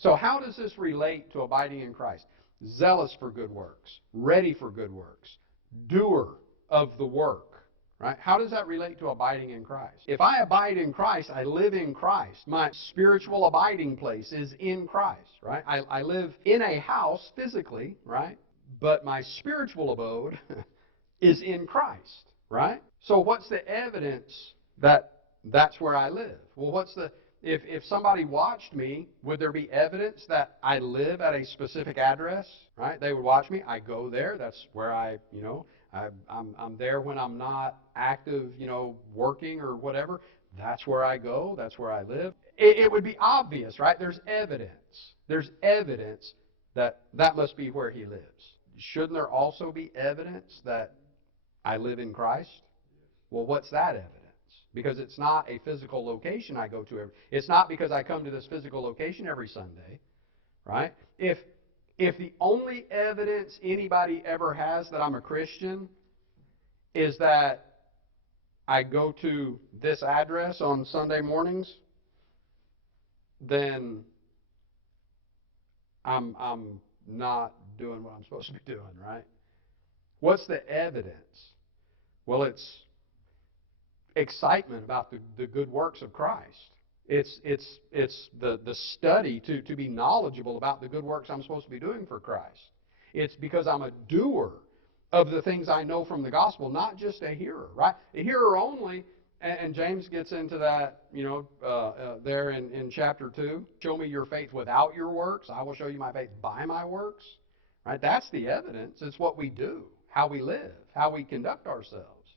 So how does this relate to abiding in Christ? Zealous for good works, ready for good works, doer of the work. Right? How does that relate to abiding in Christ? If I abide in Christ, I live in Christ. My spiritual abiding place is in Christ. Right? I live in a house physically, right? But my spiritual abode is in Christ. Right? So what's the evidence that that's where I live? Well, if somebody watched me, would there be evidence that I live at a specific address? Right? They would watch me. I go there. That's where I'm there when I'm not active, working or whatever. That's where I go. That's where I live. It would be obvious, right? There's evidence. There's evidence that must be where he lives. Shouldn't there also be evidence that I live in Christ? Well, what's that evidence? Because it's not a physical location I go to. It's not because I come to this physical location every Sunday, right? If the only evidence anybody ever has that I'm a Christian is that I go to this address on Sunday mornings, then I'm not doing what I'm supposed to be doing, right? What's the evidence? Well, it's excitement about the good works of Christ. It's the study to be knowledgeable about the good works I'm supposed to be doing for Christ. It's because I'm a doer of the things I know from the gospel, not just a hearer, right? A hearer only, and James gets into that, there in chapter 2. Show me your faith without your works. I will show you my faith by my works. Right? That's the evidence. It's what we do, how we live, how we conduct ourselves.